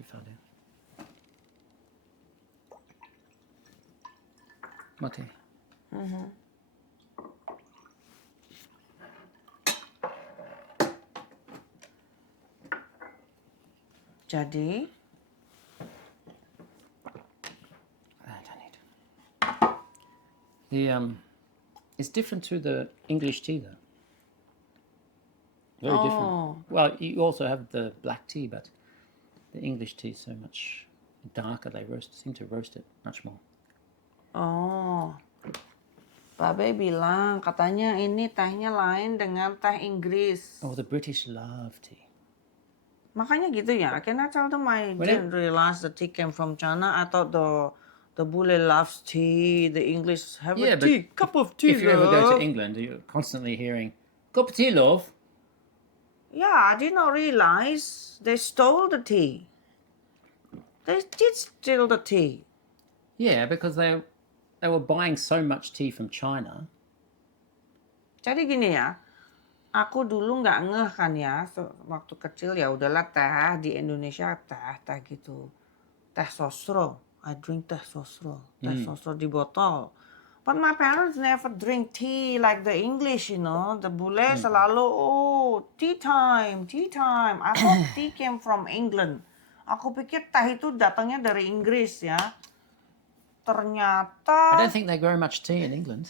too far down. Mate. Jadi, I don't need. It's different to the English tea though. Very different. Well, you also have the black tea, but the English tea is so much darker. They seem to roast it much more. Babe bilang katanya ini tehnya lain dengan teh Inggris. Oh, the British love tea. Makanya gitu ya. I cannot tell them I didn't realize the tea came from China. I thought the bule loves tea. The English have a tea, cup of tea. If you ever go to England, you're constantly hearing "cup of tea, love." Yeah, I did not realize they stole the tea. They did steal the tea. Yeah, because they were buying so much tea from China. Jadi gini ya, aku dulu nggak ngeh kan ya, waktu kecil ya udahlah teh di Indonesia teh gitu, teh sosro. I drink teh sosro di botol. But my parents never drink tea like the English, you know. The bule selalu tea time. I thought tea came from England. Aku pikir teh itu datangnya dari Inggris ya. Ternyata. I don't think they grow much tea in England.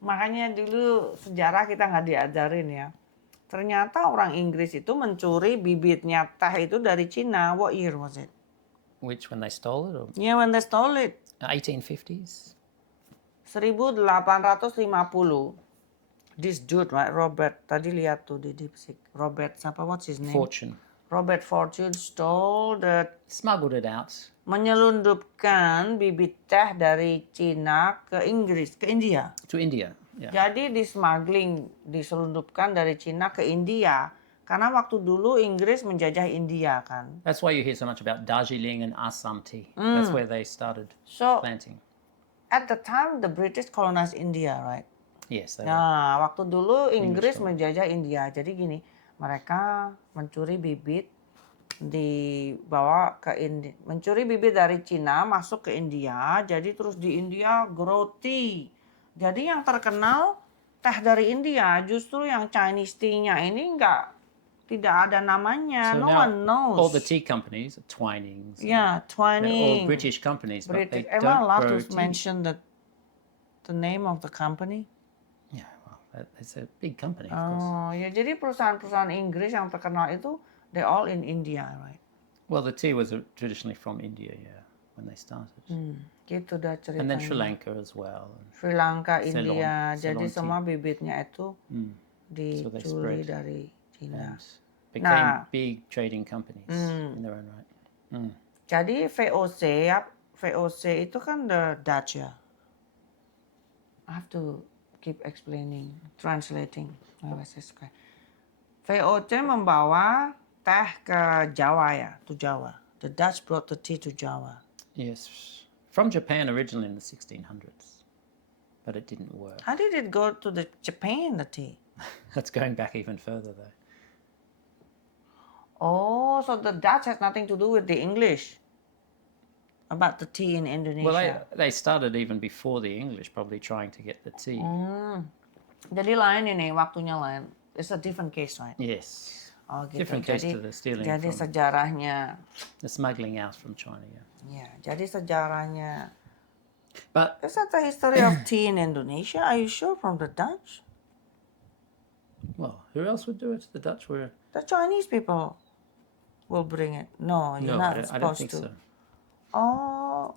Makanya dulu sejarah kita nggak diajarin ya. Ternyata orang Inggris itu mencuri bibitnya teh itu dari Cina. What year was it? Which, when they stole it? Or Yeah, when they stole it. 1850s? 1850. This dude, right, Robert. Tadi lihat tuh di DeepSeek. Robert, siapa? What's his name? Fortune. Robert Fortune stole the... Smuggled it out. Menyelundupkan bibit teh dari Cina ke Inggris, ke India. To India, yeah. Jadi diselundupkan dari Cina ke India. Karena waktu dulu Inggris menjajah India kan. That's why you hear so much about Darjeeling and Assam tea. That's where they started planting. At the time, the British colonized India, right? Yes, they were. Nah, waktu dulu Inggris menjajah India. Jadi gini, mereka mencuri bibit dibawa ke India. Mencuri bibit dari Cina masuk ke India. Jadi terus di India grow tea. Jadi yang terkenal teh dari India. Justru yang Chinese tea-nya ini tidak ada namanya. So No now one knows. all the tea companies are Twinings. Yeah, They're all Twinings. British companies, but they Am I don't allowed grow to tea. mention the name of the company? Yeah, well, it's a big company, of course. Oh, ya jadi perusahaan-perusahaan Inggris yang terkenal itu they all in India, right? Well, the tea was traditionally from India, yeah, when they started. Gitu dah ceritanya. And then Sri Lanka as well. Sri Lanka, Ceylon- India. Ceylon Jadi tea. semua bibitnya itu So they dicuri spread dari Cina. And became Nah. big trading companies in their own right. Jadi VOC itu kan the Dutch ya. I have to keep explaining, translating. VOC membawa teh ke Jawa ya, to Jawa. The Dutch brought the tea to Java. Yes, from Japan originally in the 1600s, but it didn't work. How did it go to Japan, the tea? That's going back even further though. Oh, so the Dutch has nothing to do with the English about the tea in Indonesia. Well, they started even before the English, probably trying to get the tea. Jadi lain ini, waktunya lain. It's a different case, right? Yes. Oh, gitu. Different case to the stealing Jadi from sejarahnya, the smuggling out from China. Yeah. ya. Jadi sejarahnya. But Is that the history of tea in Indonesia? Are you sure from the Dutch? well, who else would do it? The Dutch were. The Chinese people will bring it. No, you're No, not I supposed don't think to. so. Oh,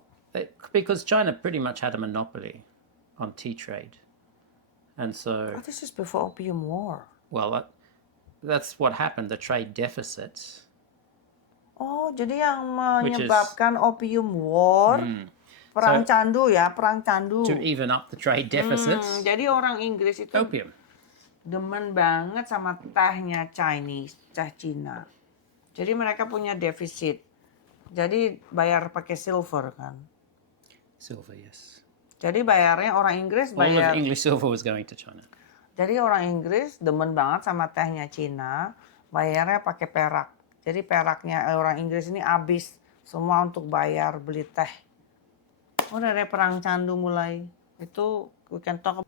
Because China pretty much had a monopoly on tea trade, and so this is before Opium War. well, that's what happened. The trade deficit. Oh, jadi yang Which is- menyebabkan Opium War, perang So- candu ya, perang candu. To even up the trade deficits, Jadi orang Inggris itu opium. demen banget sama tehnya Chinese, teh Cina. Jadi mereka punya defisit. Jadi bayar pakai silver kan. Silver, yes. Jadi bayarnya orang Inggris All bayar. of English silver was going to China. Jadi orang Inggris demen banget sama tehnya Cina, bayarnya pakai perak. Jadi peraknya orang Inggris ini habis semua untuk bayar beli teh. Udah dari perang candu mulai. Itu we can talk.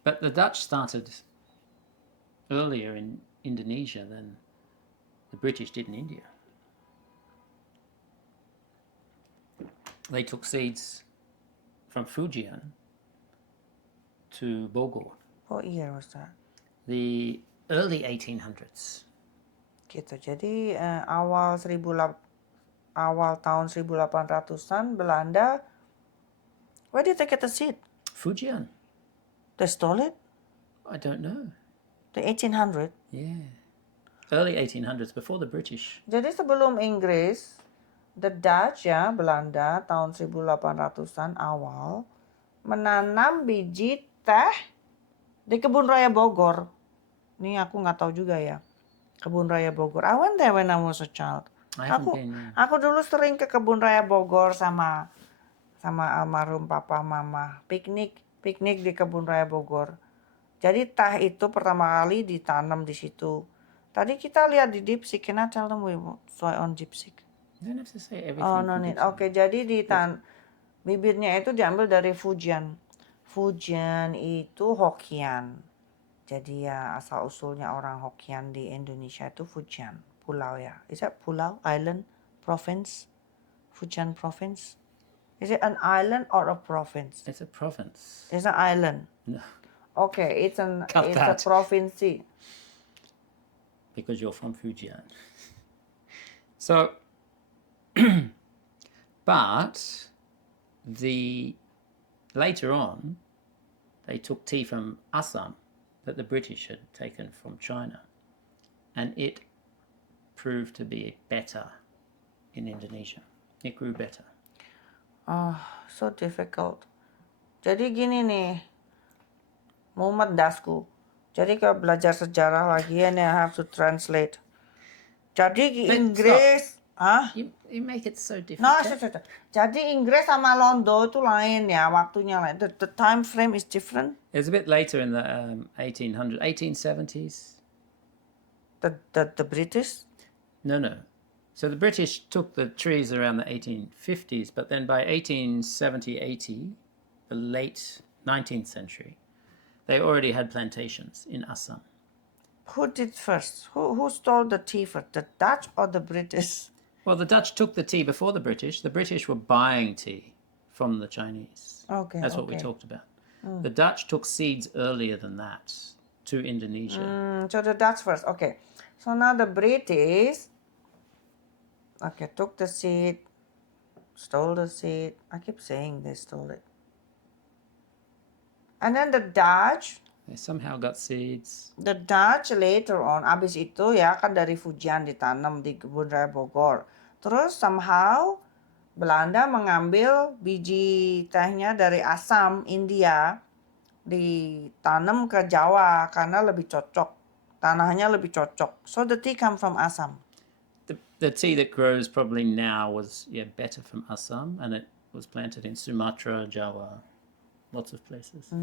But the Dutch started earlier in Indonesia than the British did in India. They took seeds from Fujian to Bogor. What year was that? The early 1800s. Gitu. Jadi awal tahun 1800-an Belanda, where did they get the seed? Fujian? They stole it? I don't know. The 1800? Yeah. Early 1800s, before the British. Jadi sebelum Inggris, the Dutch ya, Belanda tahun 1800-an awal menanam biji teh di kebun raya Bogor. Ini aku nggak tahu juga ya. Kebun raya Bogor. I went there when I was a child. I haven't been. Aku dulu sering ke kebun raya Bogor sama almarhum papa mama. Piknik di kebun raya Bogor. Jadi teh itu pertama kali ditanam di situ. Tadi kita lihat di Dipsik. Can I tell them we soy on Dipsik? You don't have to say everything. Oh, no need. Oke, jadi bibirnya itu diambil dari Fujian. Fujian itu Hokkien. Jadi ya asal usulnya orang Hokkien di Indonesia itu Fujian. Pulau ya. Is that pulau? Island? Province? Fujian province? Is it an island or a province? It's a province. It's an island. No, Okay, it's a that. province. because you're from Fujian. So, but later on, they took tea from Assam that the British had taken from China, and it proved to be better in Indonesia. It grew better. So difficult. Jadi gini nih, Muhammad Dasku. Jadi kalau belajar sejarah lagi and I have to translate. Jadi Inggris, You make it so difficult. No, jadi Inggris sama Londo itu lain ya, waktunya lain. The time frame is different. It was a bit later in the 1870s. The British? No. So the British took the trees around the 1850s, but then by 1870, 80, the late 19th century, they already had plantations in Assam. Who did first? Who stole the tea first? The Dutch or the British? Well, the Dutch took the tea before the British. The British were buying tea from the Chinese. Okay. That's what we talked about. The Dutch took seeds earlier than that to Indonesia. So the Dutch first. Okay. So now the British, took the seed, stole the seed. I keep saying they stole it. And then the Dutch, They somehow got seeds. the Dutch later on, abis itu ya kan dari Fujian ditanam di kebun raya Bogor. Terus somehow Belanda mengambil biji tehnya dari Assam, India, ditanam ke Jawa karena lebih cocok. Tanahnya lebih cocok. So the tea come from Assam. The tea that grows probably now was better from Assam, and it was planted in Sumatra, Java, lots of places.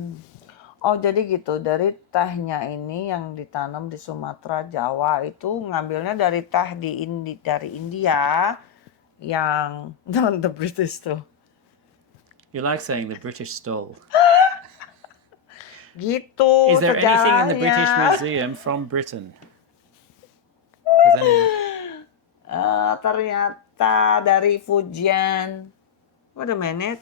Oh jadi gitu, dari tehnya ini yang ditanam di Sumatera, Jawa itu ngambilnya dari teh dari India yang the British tuh. You like saying the British stole. Gitu Is there anything in the British sejarahnya. Museum from Britain? Is any- Ternyata dari Fujian. Wait a minute.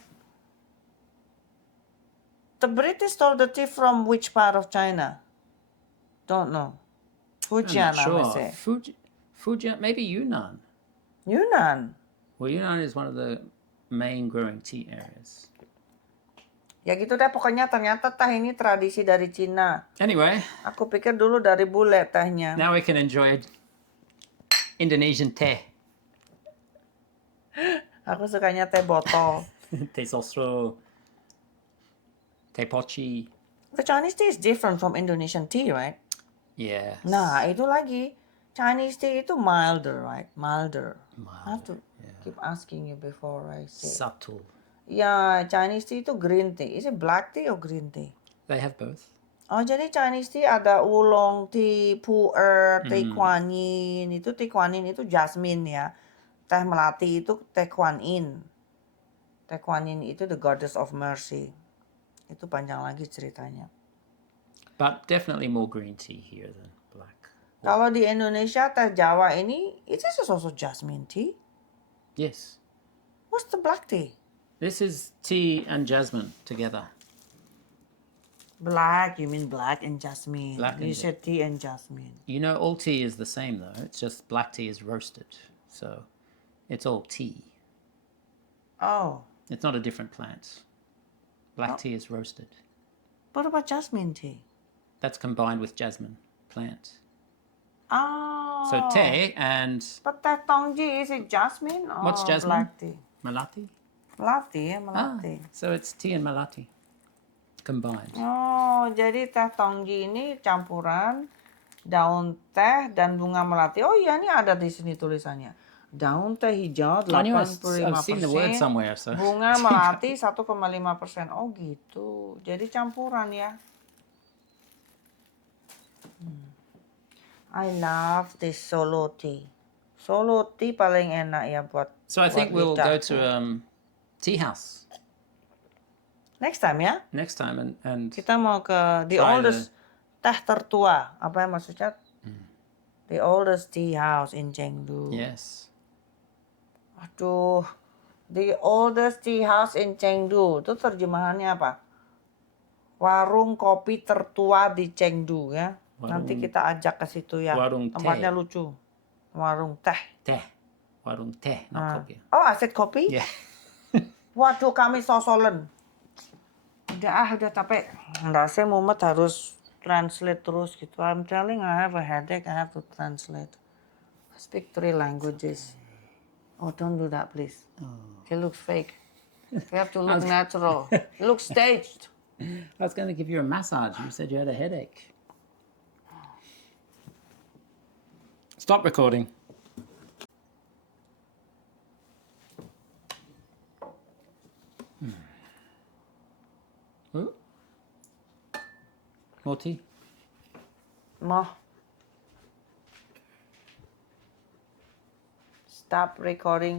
The British stole the tea from which part of China? Don't know. Fujian, I'm I not would sure. say. Fujian, maybe Yunnan. Yunnan. Well, Yunnan is one of the main growing tea areas. Ya gitu deh, pokoknya ternyata teh ini tradisi dari Cina. Anyway, Aku pikir dulu dari bule tehnya. now we can enjoy Indonesian tea. Aku sukanya teh botol. Teh sosro, teh poci. The Chinese tea is different from Indonesian tea, right? Yes. Nah, itu lagi. Chinese tea itu milder, right? Milder. I have to keep asking you before I say. Subtle. Yeah, Chinese tea itu green tea. Is it black tea or green tea? They have both. Oh, jadi Chinese tea ada oolong tea, pu'er, teh kuan yin. Itu teh kuan yin itu jasmine ya. Teh melati itu teh kuan yin. Teh kuan yin itu the goddess of mercy. Itu panjang lagi ceritanya. But definitely more green tea here than black. Kalau di Indonesia teh Jawa ini, it is also jasmine tea. Yes. What's the black tea? This is tea and jasmine together. Black, you mean black and jasmine. Black You and said tea and jasmine. You know, all tea is the same though. It's just black tea is roasted. So it's all tea. Oh, It's not a different plant. Black tea is roasted. what about jasmine tea? That's combined with jasmine plant. Oh. So tea and But teh tongji, is it jasmine or What's jasmine? black tea? malati. Melati ya, melati. So it's tea and malati combined. Oh, jadi teh tongji ini campuran daun teh dan bunga melati. Oh iya, ini ada di sini tulisannya. Daun teh hijau I knew 85%, I've seen the word somewhere. So bunga melati 1,5%. Oh gitu. Jadi campuran ya. I love this solo tea. Solo tea paling enak ya buat I think buat we'll go lidahku. to tea house Next time ya. next time and Kita mau ke the Try oldest teh tertua. Apa yang maksudnya? The oldest tea house in Chengdu. yes. Aduh, the oldest tea house in Chengdu. Itu terjemahannya apa? Warung kopi tertua di Chengdu ya. Nanti kita ajak ke situ ya. warung Tempatnya teh. lucu. Warung teh. Teh. Warung teh, not kopi. Oh, aset kopi? Yeah. Waduh, kami sosolen. Udah capek. Nggak, saya Muhammad harus translate terus gitu. I'm telling I have a headache, I have to translate. I speak 3 languages. Oh, don't do that, please. It looks fake. You have to look natural. It looks staged. I was going to give you a massage. You said you had a headache. Stop recording. Ooh. More tea. Mo. Stop recording.